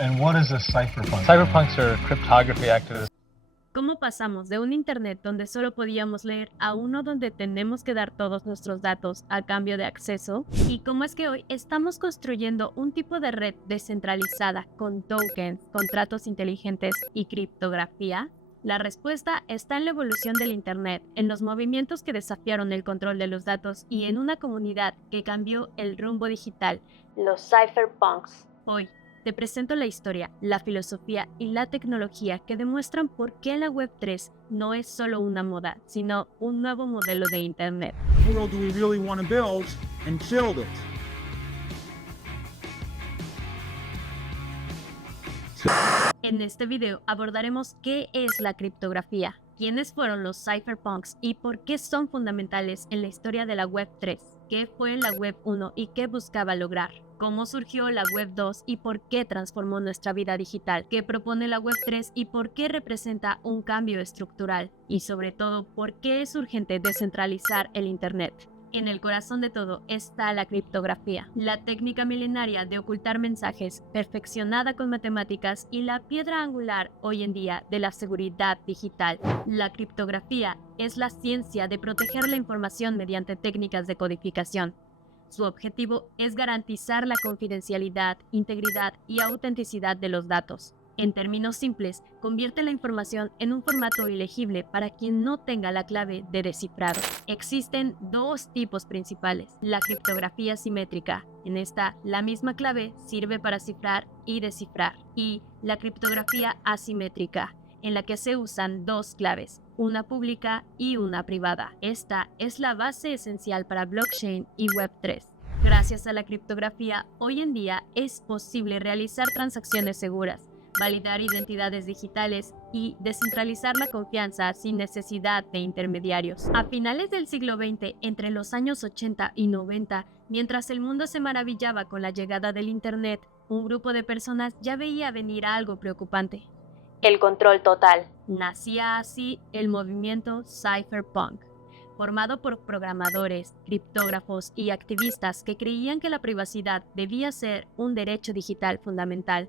And what is a cypherpunk? Cypherpunks are cryptography activists. ¿Cómo pasamos de un internet donde solo podíamos leer a uno donde tenemos que dar todos nuestros datos a cambio de acceso? ¿Y cómo es que hoy estamos construyendo un tipo de red descentralizada con tokens, contratos inteligentes y criptografía? La respuesta está en la evolución del internet, en los movimientos que desafiaron el control de los datos y en una comunidad que cambió el rumbo digital, los cypherpunks. Hoy te presento la historia, la filosofía y la tecnología que demuestran por qué la Web3 no es solo una moda, sino un nuevo modelo de Internet. What world do we really want to build and build it? En este video abordaremos qué es la criptografía, quiénes fueron los cypherpunks y por qué son fundamentales en la historia de la Web3, qué fue la Web 1 y qué buscaba lograr, cómo surgió la Web 2 y por qué transformó nuestra vida digital, qué propone la Web 3 y por qué representa un cambio estructural, y sobre todo, por qué es urgente descentralizar el Internet. En el corazón de todo está la criptografía, la técnica milenaria de ocultar mensajes, perfeccionada con matemáticas y la piedra angular hoy en día de la seguridad digital. La criptografía es la ciencia de proteger la información mediante técnicas de codificación. Su objetivo es garantizar la confidencialidad, integridad y autenticidad de los datos. En términos simples, convierte la información en un formato ilegible para quien no tenga la clave de descifrado. Existen dos tipos principales: la criptografía simétrica. En esta, la misma clave sirve para cifrar y descifrar. Y la criptografía asimétrica, en la que se usan dos claves, una pública y una privada. Esta es la base esencial para blockchain y Web3. Gracias a la criptografía, hoy en día es posible realizar transacciones seguras, validar identidades digitales y descentralizar la confianza sin necesidad de intermediarios. A finales del siglo XX, entre los años 80 y 90, mientras el mundo se maravillaba con la llegada del Internet, un grupo de personas ya veía venir algo preocupante: el control total. Nacía así el movimiento cypherpunk, formado por programadores, criptógrafos y activistas que creían que la privacidad debía ser un derecho digital fundamental.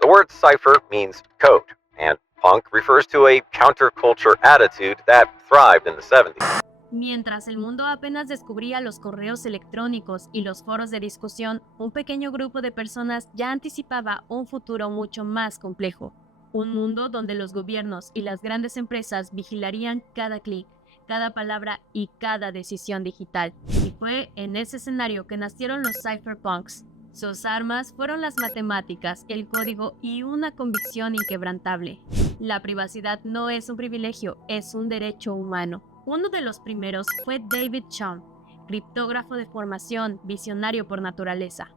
The word cipher means code, and punk refers to a counterculture attitude that thrived in the 70s. Mientras el mundo apenas descubría los correos electrónicos y los foros de discusión, un pequeño grupo de personas ya anticipaba un futuro mucho más complejo. Un mundo donde los gobiernos y las grandes empresas vigilarían cada clic, cada palabra y cada decisión digital. Y fue en ese escenario que nacieron los cypherpunks. Sus armas fueron las matemáticas, el código y una convicción inquebrantable. La privacidad no es un privilegio, es un derecho humano. Uno de los primeros fue David Chaum, criptógrafo de formación, visionario por naturaleza.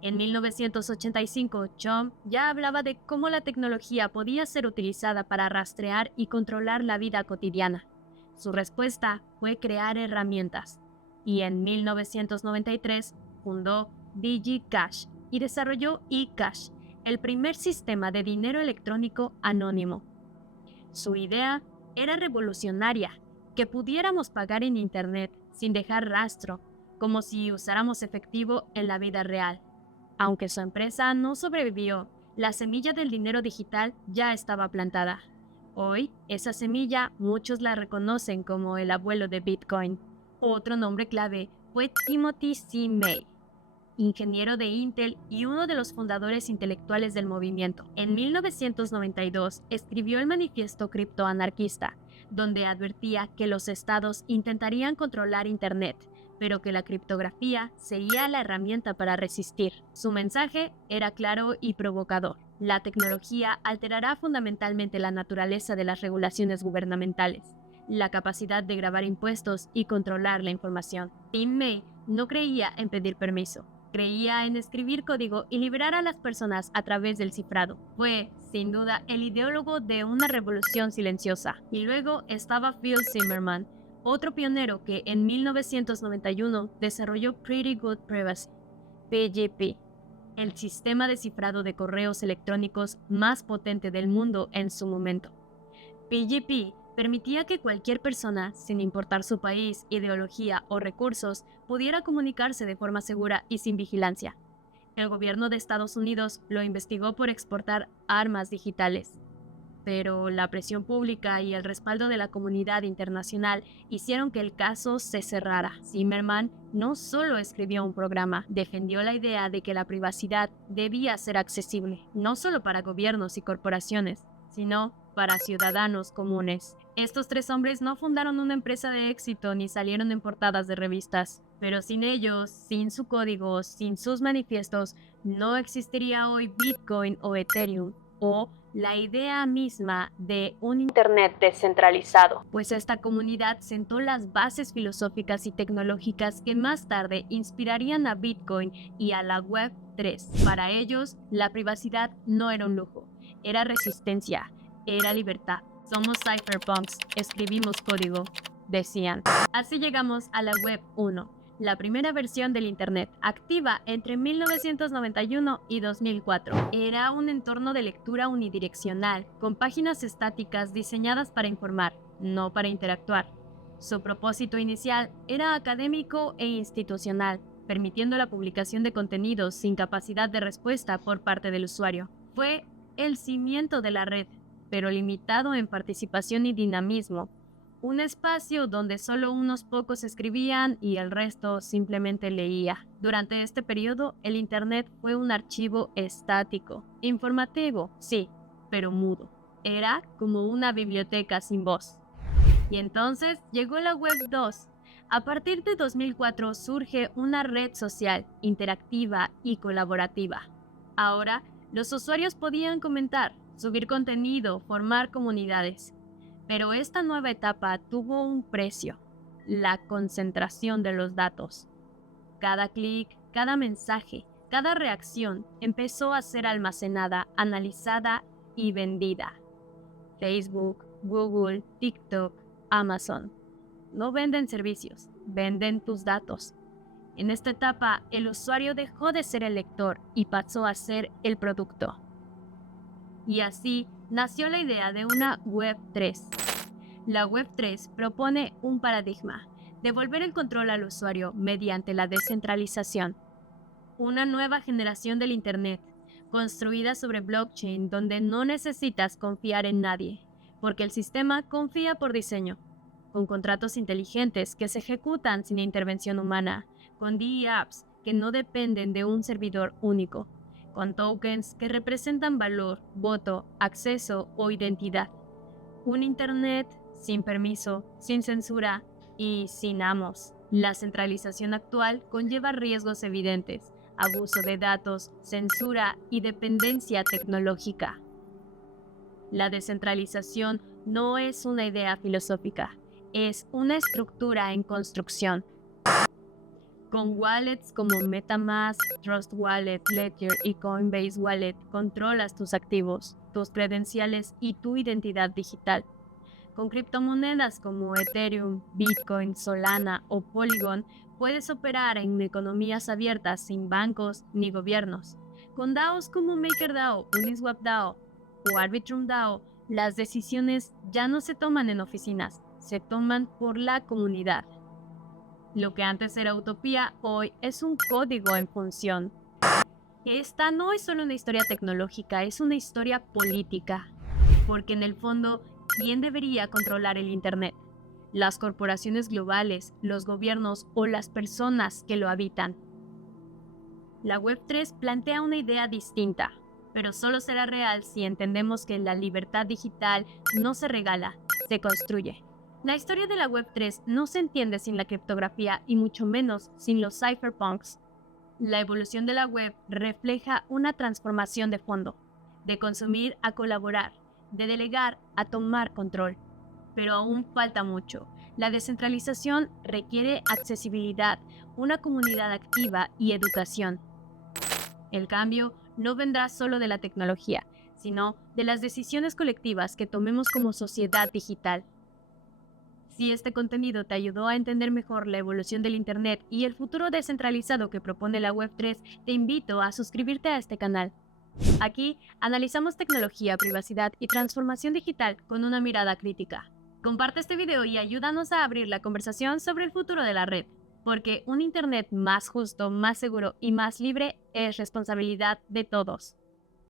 En 1985, Chaum ya hablaba de cómo la tecnología podía ser utilizada para rastrear y controlar la vida cotidiana. Su respuesta fue crear herramientas, y en 1993 fundó DigiCash y desarrolló eCash, el primer sistema de dinero electrónico anónimo. Su idea era revolucionaria: que pudiéramos pagar en Internet sin dejar rastro, como si usáramos efectivo en la vida real. Aunque su empresa no sobrevivió, la semilla del dinero digital ya estaba plantada. Hoy, esa semilla muchos la reconocen como el abuelo de Bitcoin. Otro nombre clave fue Timothy C. May, ingeniero de Intel y uno de los fundadores intelectuales del movimiento. En 1992 escribió el Manifiesto Criptoanarquista, donde advertía que los estados intentarían controlar Internet, pero que la criptografía sería la herramienta para resistir. Su mensaje era claro y provocador: la tecnología alterará fundamentalmente la naturaleza de las regulaciones gubernamentales, la capacidad de grabar impuestos y controlar la información. Tim May no creía en pedir permiso. Creía en escribir código y liberar a las personas a través del cifrado. Fue, sin duda, el ideólogo de una revolución silenciosa. Y luego estaba Phil Zimmermann, otro pionero que en 1991 desarrolló Pretty Good Privacy, PGP, el sistema de cifrado de correos electrónicos más potente del mundo en su momento. PGP permitía que cualquier persona, sin importar su país, ideología o recursos, pudiera comunicarse de forma segura y sin vigilancia. El gobierno de Estados Unidos lo investigó por exportar armas digitales. Pero la presión pública y el respaldo de la comunidad internacional hicieron que el caso se cerrara. Zimmerman no solo escribió un programa, defendió la idea de que la privacidad debía ser accesible, no solo para gobiernos y corporaciones, sino para ciudadanos comunes. Estos 3 hombres no fundaron una empresa de éxito ni salieron en portadas de revistas, pero sin ellos, sin su código, sin sus manifiestos, no existiría hoy Bitcoin o Ethereum, o la idea misma de un Internet descentralizado, pues esta comunidad sentó las bases filosóficas y tecnológicas que más tarde inspirarían a Bitcoin y a la Web 3. Para ellos, la privacidad no era un lujo, era resistencia, era libertad. Somos cypherpunks, escribimos código, decían. Así llegamos a la Web 1. La primera versión del Internet, activa entre 1991 y 2004. Era un entorno de lectura unidireccional, con páginas estáticas diseñadas para informar, no para interactuar. Su propósito inicial era académico e institucional, permitiendo la publicación de contenidos sin capacidad de respuesta por parte del usuario. Fue el cimiento de la red, pero limitado en participación y dinamismo. Un espacio donde solo unos pocos escribían y el resto simplemente leía. Durante este periodo, el Internet fue un archivo estático, informativo, sí, pero mudo. Era como una biblioteca sin voz. Y entonces llegó la Web 2. A partir de 2004 surge una red social, interactiva y colaborativa. Ahora, los usuarios podían comentar, subir contenido, formar comunidades. Pero esta nueva etapa tuvo un precio, la concentración de los datos. Cada clic, cada mensaje, cada reacción empezó a ser almacenada, analizada y vendida. Facebook, Google, TikTok, Amazon. No venden servicios, venden tus datos. En esta etapa, el usuario dejó de ser el lector y pasó a ser el producto. Y así nació la idea de una Web 3. La Web 3 propone un paradigma, devolver el control al usuario mediante la descentralización. Una nueva generación del Internet, construida sobre blockchain donde no necesitas confiar en nadie, porque el sistema confía por diseño, con contratos inteligentes que se ejecutan sin intervención humana, con DApps que no dependen de un servidor único, con tokens que representan valor, voto, acceso o identidad. Un Internet sin permiso, sin censura y sin amos. La centralización actual conlleva riesgos evidentes, abuso de datos, censura y dependencia tecnológica. La descentralización no es una idea filosófica, es una estructura en construcción. Con wallets como MetaMask, Trust Wallet, Ledger y Coinbase Wallet, controlas tus activos, tus credenciales y tu identidad digital. Con criptomonedas como Ethereum, Bitcoin, Solana o Polygon, puedes operar en economías abiertas sin bancos ni gobiernos. Con DAOs como MakerDAO, UniswapDAO o ArbitrumDAO, las decisiones ya no se toman en oficinas, se toman por la comunidad. Lo que antes era utopía, hoy es un código en función. Esta no es solo una historia tecnológica, es una historia política. Porque en el fondo, ¿quién debería controlar el Internet? ¿Las corporaciones globales, los gobiernos o las personas que lo habitan? La Web 3 plantea una idea distinta, pero solo será real si entendemos que la libertad digital no se regala, se construye. La historia de la Web 3 no se entiende sin la criptografía y mucho menos sin los cypherpunks. La evolución de la web refleja una transformación de fondo, de consumir a colaborar, de delegar a tomar control. Pero aún falta mucho. La descentralización requiere accesibilidad, una comunidad activa y educación. El cambio no vendrá solo de la tecnología, sino de las decisiones colectivas que tomemos como sociedad digital. Si este contenido te ayudó a entender mejor la evolución del Internet y el futuro descentralizado que propone la Web 3, te invito a suscribirte a este canal. Aquí analizamos tecnología, privacidad y transformación digital con una mirada crítica. Comparte este video y ayúdanos a abrir la conversación sobre el futuro de la red. porque un Internet más justo, más seguro y más libre es responsabilidad de todos.